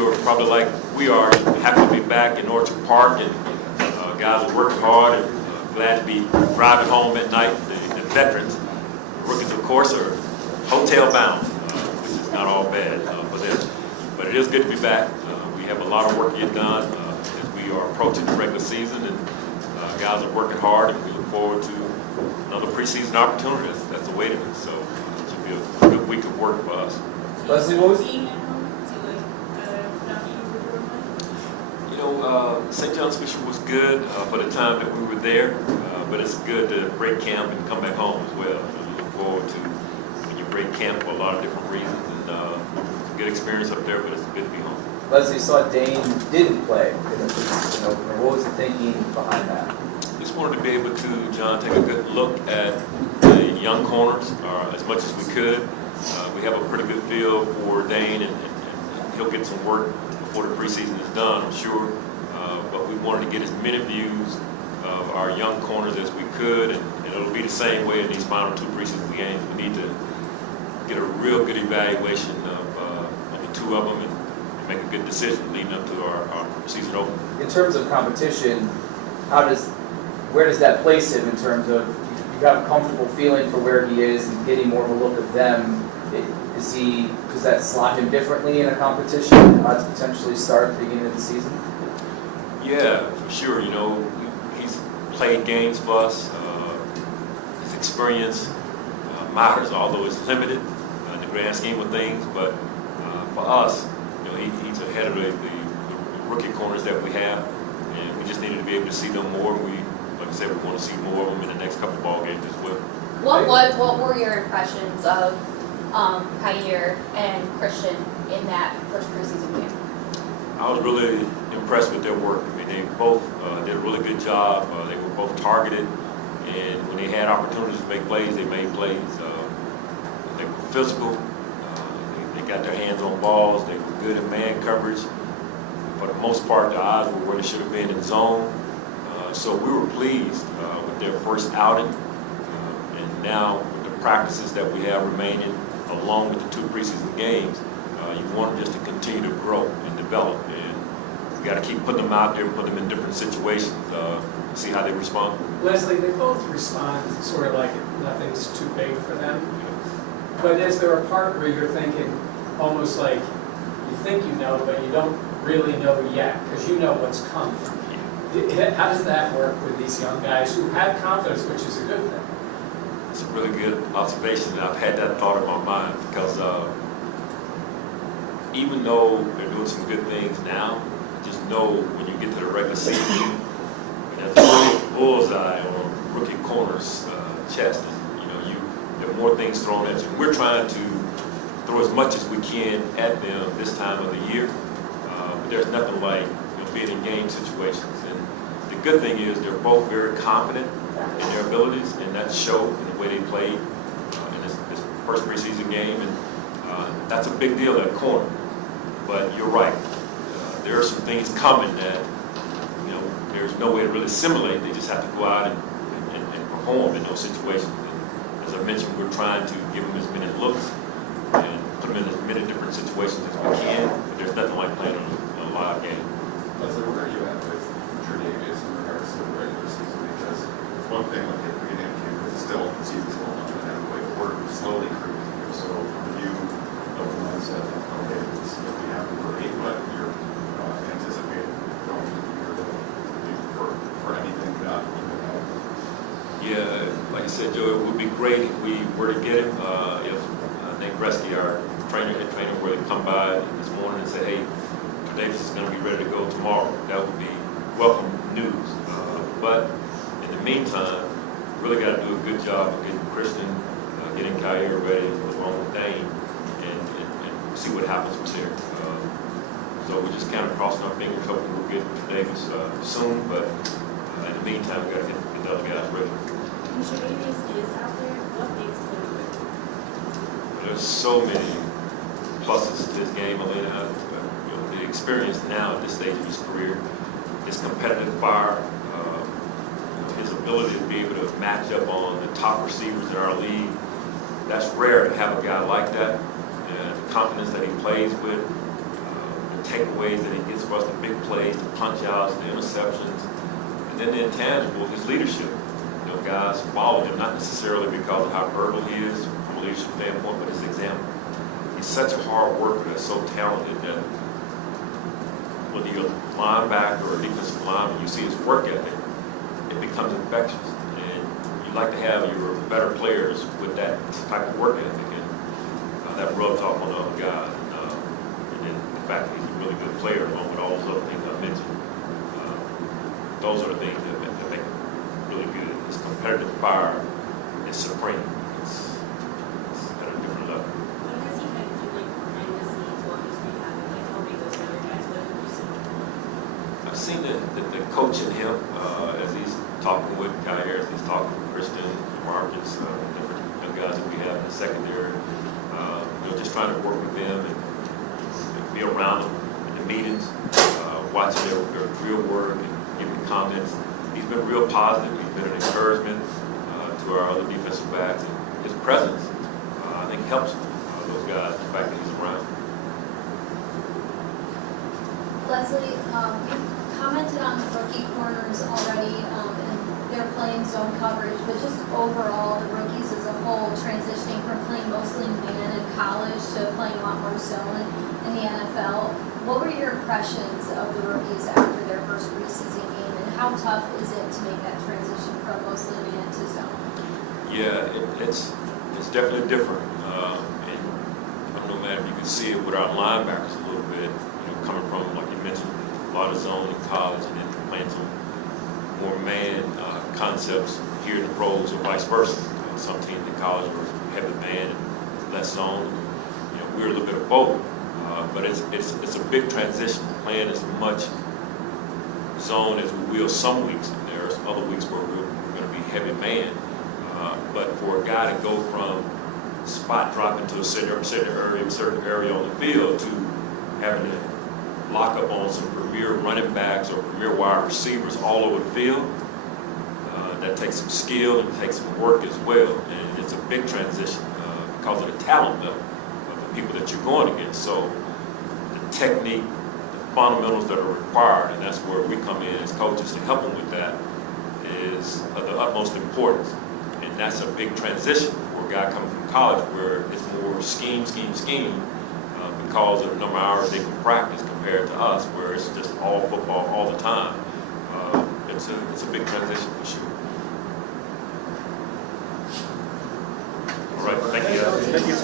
you're probably like we are, happy to be back in Orchard Park, and guys are working hard and glad to be driving home at night. The veterans, rookies of course, are hotel bound, which is not all bad for them. But it is good to be back. We have a lot of work to get done as we are approaching the regular season, and guys are working hard, and we look forward to another preseason opportunity that's awaiting us. So it should be a good week of work for us. Leslie, what was St. John's Fisher was good for the time that we were there, but it's good to break camp and come back home as well. We look forward to when you break camp for a lot of different reasons, and it's a good experience up there, but it's good to be home. Leslie, saw Dane didn't play in the preseason opener. What was the thinking behind that? Just wanted to be able to, John, take a good look at the young corners as much as we could. We have a pretty good feel for Dane, and he'll get some work before the preseason is done, I'm sure. But we wanted to get as many views of our young corners as we could, and it'll be the same way in these final 2 preseason games. We need to get a real good evaluation of the 2 of them and make a good decision leading up to our season opener. In terms of competition, where does that place him in terms of you have a comfortable feeling for where he is and getting more of a look at them? Does that slot him differently in a competition to potentially start at the beginning of the season? Yeah, for sure. He's played games for us. His experience matters, although it's limited in the grand scheme of things. But for us, he's ahead of the rookie corners that we have, and we just needed to be able to see them more. Like I said, we want to see more of them in the next couple of ball games as well. What were your impressions of Kyer and Christian in that first preseason game? I was really impressed with their work. I mean, they both did a really good job. They were both targeted, and when they had opportunities to make plays, they made plays. They were physical. They got their hands on balls. They were good in man coverage. For the most part, their eyes were where they should have been in zone. So we were pleased with their first outing, and now with the practices that we have remaining, along with the 2 preseason games, you want them just to continue to grow and develop, and you got to keep putting them out there, put them in different situations, see how they respond. Leslie, they both respond sort of like nothing's too big for them, but is there a part where you're thinking almost like you think you know, but you don't really know yet because you know what's coming? How does that work with these young guys who have confidence, which is a good thing? It's a really good observation. I've had that thought in my mind because even though they're doing some good things now, just know when you get to the regular season, there's a bullseye on rookie corner's chest, and there are more things thrown at you. We're trying to throw as much as we can at them this time of the year, but there's nothing like being in game situations. And the good thing is they're both very confident in their abilities, and that showed in the way they played in this first preseason game, and that's a big deal at corner. But you're right, there are some things coming that there's no way to really simulate. They just have to go out and perform in those situations. And as I mentioned, we're trying to give them as many looks and put them in as many different situations as we can, but there's nothing like playing a live game. Leslie, where are you at with Davis in regards to the regular season? Because it's one thing like at the beginning of camp, it's still the season's still a month and a half away, but we're slowly creeping here. So for you, the mindset of okay, it's going to be happening great, but you're anticipating going to the year for anything not even out. Yeah, like I said, Joe, it would be great if we were to get him. If Nate Bresky, our head trainer, were to come by this morning and say, hey, Davis is going to be ready to go tomorrow, that would be welcome news. But in the meantime, really got to do a good job of getting Christian, getting Kyer ready along with Dane, and see what happens from there. So we're just kind of crossing our fingers, hoping we'll get Davis soon. But in the meantime, we got to get the other guys ready. There's so many pluses to this game, Elena. The experience now at this stage of his career, his competitive fire, his ability to be able to match up on the top receivers in our league. That's rare to have a guy like that. And the confidence that he plays with, the takeaways that he gets for us, the big plays, the punch outs, the interceptions, and then the intangible, his leadership. You know, guys follow him, not necessarily because of how verbal he is from a leadership standpoint, but his example. He's such a hard worker that's so talented that whether you're a linebacker or a defensive lineman, you see his work ethic, it becomes infectious. And you like to have your better players with that type of work ethic, and that rubs off on the other guys. And then the fact that he's a really good player, along with all those other things I mentioned, those are the things that make him really good. His competitive fire is supreme. It's at a different level. What has he had to do, like, behind the scenes while he's been having, like, helping those other guys? What have you seen? I've seen the coach in him as he's talking with Kai Harris, he's talking with Christian, Marcus, different young guys that we have in the secondary. Just trying to work with them and be around them in the meetings, watching their real work and giving comments. He's been real positive. He's been an encouragement to our other defensive backs. And his presence, I think, helps those guys, the fact that he's around. Leslie, you commented on the rookie corners already, and they're playing zone coverage, but just overall, the rookies as a whole transitioning from playing mostly man in college to playing a lot more zone in the NFL. What were your impressions of the rookies after their first preseason game, and how tough is it to make that transition from mostly man to zone? Yeah, it's definitely different. And I don't know, man, if you can see it with our linebackers a little bit, coming from, like you mentioned, a lot of zone in college and then playing some more man concepts here in the pros or vice versa. Some teams in college were heavy man and less zone. We're a little bit of both. But it's a big transition, playing as much zone as we will some weeks. And there's other weeks where we're going to be heavy man. But for a guy to go from spot dropping to a certain area on the field to having to lock up on some premier running backs or premier wide receivers all over the field, that takes some skill and takes some work as well. And it's a big transition because of the talent level of the people that you're going against. So the technique, the fundamentals that are required, and that's where we come in as coaches to help them with that, is of the utmost importance. And that's a big transition for a guy coming from college where it's more scheme, because of the number of hours they can practice compared to us, where it's just all football all the time. It's a big transition for sure. All right, thank you guys. Thank you.